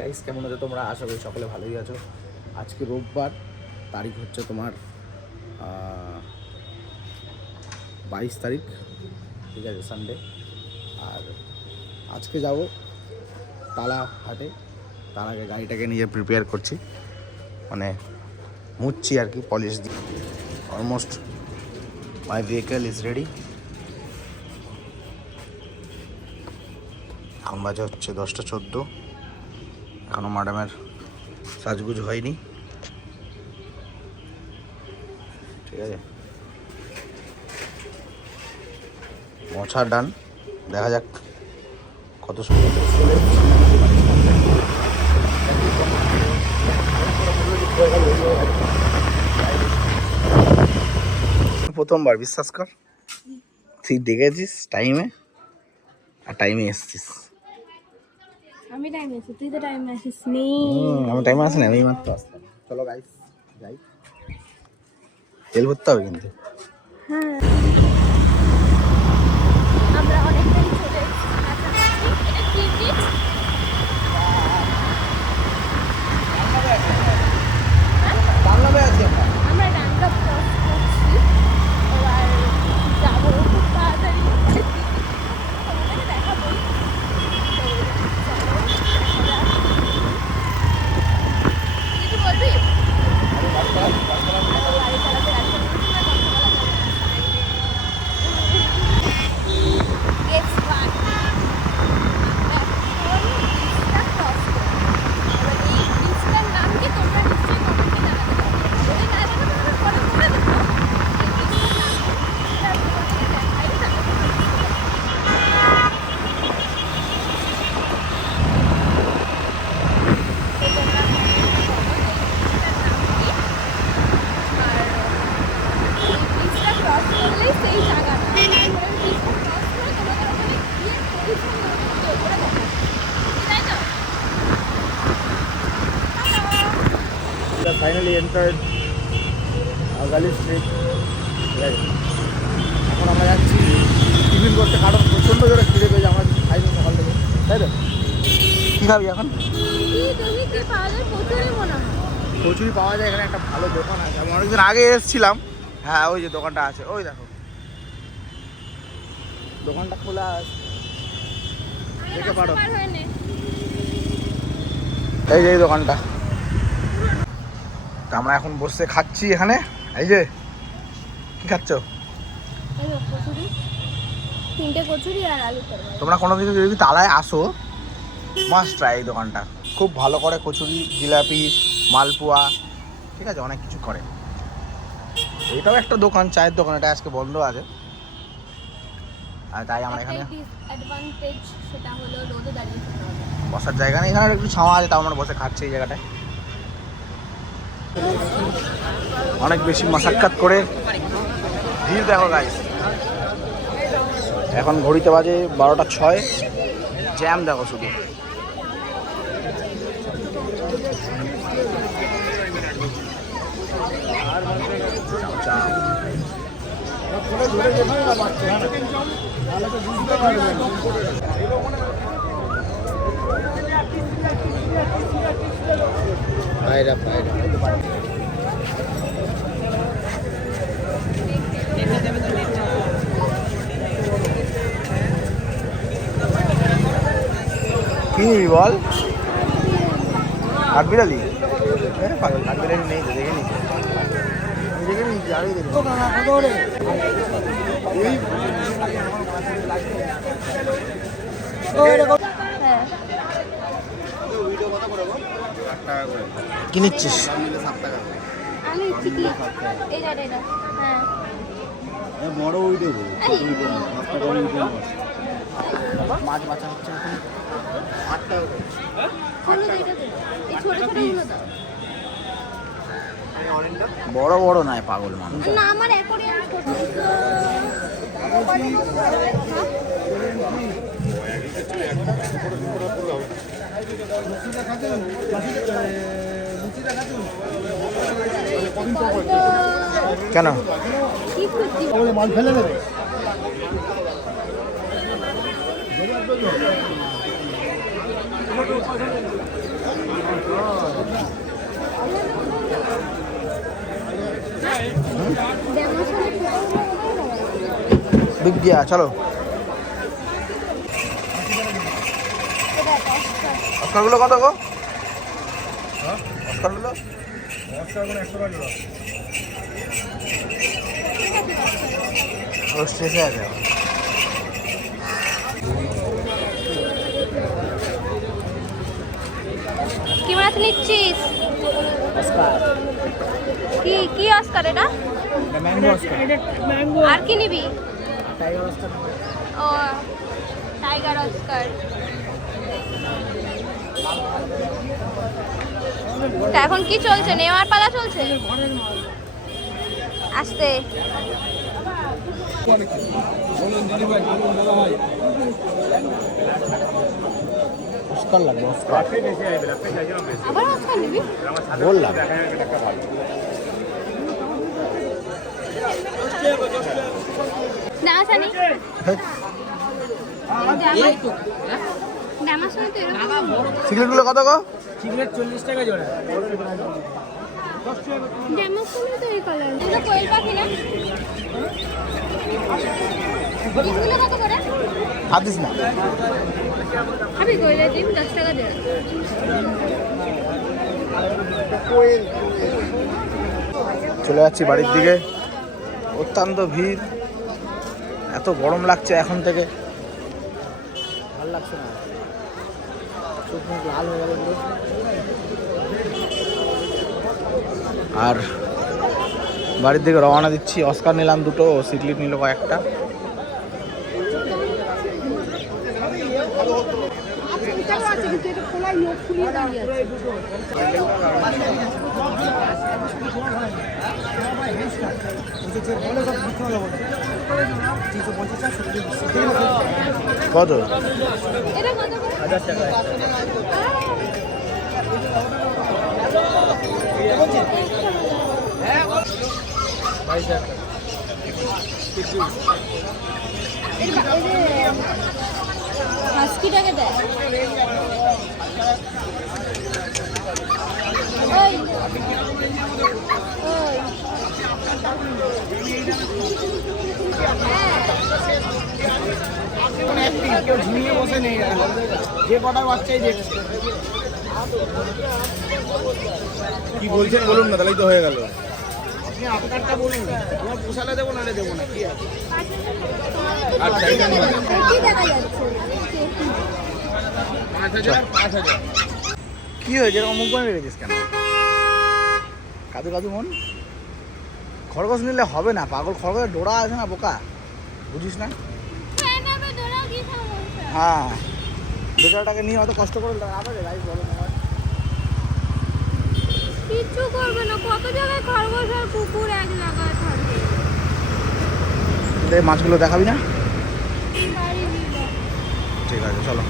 Guys, কেমন আছো তোমরা? আশা করি সকলে ভালোই আছো। আজকে রোববার, তারিখ হচ্ছে তোমার 22 তারিখ, ঠিক আছে, সানডে। আর আজকে যাব তালা হাটে। তার আগে গাড়িটাকে নিয়ে প্রিপেয়ার করছি, মানে মুছছি আর কি, পলিশ দিয়ে। Almost my vehicle is ready. এখন বাজে হচ্ছে 10:14। এখনও ম্যাডামের সাজগুজ হয়নি, ঠিক আছে। মোছা ডান, দেখা যাক কত সুন্দর। প্রথমবার, বিশ্বাস কর, তুই ডেকেছিস টাইমে আর টাইমে এসছিস। আমি টাইমে এসেছি, তুই তো টাইমে আসিস নি। আমি টাইমে আসি না, আমি মাত্র আসলাম। চলো গাইস যাই, তেল ভরতে হবে কিন্তু। হ্যাঁ, আমরা অনেকটাই চলে এসেছি কাছাকাছি। এটা কি ব্রিজ? আমরা ডাঙ্গা ক্রস করছি, এবার যাবো খুব তাড়াতাড়ি। তোমাদেরকে দেখাবো। কিছু বলবি? গাড়ি চালাতে Guess what? এখন ব্রিজটা ক্রস করবো। এবার এই ব্রিজটার নাম কি তোমরা নিশ্চয়ই কমেন্টে জানাতে পারবে। যদি না জানো তাহলে পরে বলে দেবো। এই ব্রিজটার নাম কি সেটা আমি তোমাদেরকে দেখাই, তারপর তোমরা বুঝতে পারবে। তো তোমরা কমেন্টে বলো যে এই ব্রিজটার নাম কি। আর এই ব্রিজটা ক্রস করলেই সেই জায়গাটা, তারপরে ব্রিজটা ক্রস করে তোমাদের ওখানে গিয়ে পরিচ্ছন্ন করে দেখাবো, তাই তো? ফাইনালি এন্টার্ড আগালি স্ট্রিট, ঠিক আছে। এখন আমরা যাচ্ছি টিফিন করতে, কারণ প্রচণ্ড জোরে খিদে পেয়েছে। আমরা কিছু খাইনি সকাল থেকে, তাই তো? কী খাবি এখন? কি পাওয়া যায়? কচুরি মনে হয়। কচুরি পাওয়া যায় এখানে, একটা ভালো দোকান আছে। আমি অনেকদিন আগে এসেছিলাম। হ্যাঁ, ওই যে দোকানটা আছে, ওই দেখো দোকানটা খোলা আছে, দেখতে পারো। এই যে এই দোকানটা, তা আমরা এখন বসে খাচ্ছি এখানে। এই যে কি খাচ্ছ? কচুরি, 3টে কচুরি আর আলু তরকারি। তোমরা কোনোদিন যদি তালায় আসো, মাস্ট ট্রাই এই দোকানটা। খুব ভালো করে কচুরি, জিলাপি, মালপোয়া, ঠিক আছে, অনেক কিছু করে। এটাও একটা দোকান, চায়ের দোকান, এটা আজকে বন্ধ আছে। আর তাই আমরা এখানে অ্যাডভান্টেজ সেটা হলো রোদে দাঁড়িয়ে খেতে হবে, বসার জায়গা নেই, এখানে একটু ছাওয়া আছে, তাও আমরা বসে খাচ্ছি এই জায়গাটায়। অনেক বেশি মাসাক্কাত করে ভিড় দেখো গাইস। এখন ঘড়িতে বাজে 12:06। জ্যাম দেখো শুধু। পায়রা পায়রা কি নিবি বল? কাঠবিড়ালি? পাগল, কাঠবিড়ালি নেই তো, দেখে নিচ্ছি, দেখে নিচ্ছি, আরই দেখি। কি নিচ্ছিস? আমি চিকলি এটা হ্যাঁ বড় ওই দেবো, মাছ বাঁচা হচ্ছে এখন 8 টাকা করে। এই ছোট ছোটগুলো দাও। বড় বড় নয়, পাগল মানুষ। না, আমার অ্যাকোয়ারিয়াম ছোট। কেন? কি করছি? মাল ফেলে দেবে। বিগ দিয়া চলো। অস্কারগুলো কত গো? অস্কারগুলো স্টেশে আছে। কি মাছ নিচ্ছিস? কি কি অস্কার এটা? আর কি নিবি? ও টাইগার অস্কার। তা এখন কি চলছে? নেওয়ার পালা চলছে? আসতে অস্কার লাগবে, অস্কার আবার অস্কার নিবি? বললাম। দামাসানি দামাসানি তো সিগারেটগুলো কত গো? সিগারেট 40 টাকা জোড়া। দামাসানি তো এই কালার। এগুলো কোয়েল পাখি না? এগুলো কত করে? হাদিস না খাবি কোয়েলের ডিম 10 টাকা জোড়া। চলে যাচ্ছি বাড়ির দিকে। অত্যন্ত ভিড়, এত গরম লাগছে এখন থেকে, ভালো লাগছে না, চোখ মুখ লাল হয়ে গেল পুরো। আর বাড়ির দিকে রওনা দিচ্ছি। অস্কার নিলাম দুটো, সিকলিট নিল কয়েকটা। কত? এটা কত করে? 1000 টাকা। হাস্কিটাকে দেয়। ওই ওই কেউ ঝিমিয়ে বসে নেই, যে কটা বাচ্চাই দেখছে। কি বলছেন বলুন না, তাহলেই তো হয়ে গেল। আপনি আপনারটা বলুন, আমার পোষালে দেবো নাহলে দেবো না, কি আছে? কি দেখা যাচ্ছে? 5000 5000। কি হয়েছে এরকম মুখ বানিয়ে রেখেছিস কেন? কাদু কাদু মন। খরগোশ নিলে হবে না পাগল, খরগোশের ডোরা আছে না বোকা, বুঝিস না? হ্যাঁ, বেচারাটাকে নিয়ে অত কষ্ট করে আবার গাইস বলো না। কিচ্ছু করবে না, কত জায়গায় খরগোশ আর কুকুর এক জায়গায় থাকে। মাছগুলো দেখাবি না? বাড়ি ঠিক আছে চলো।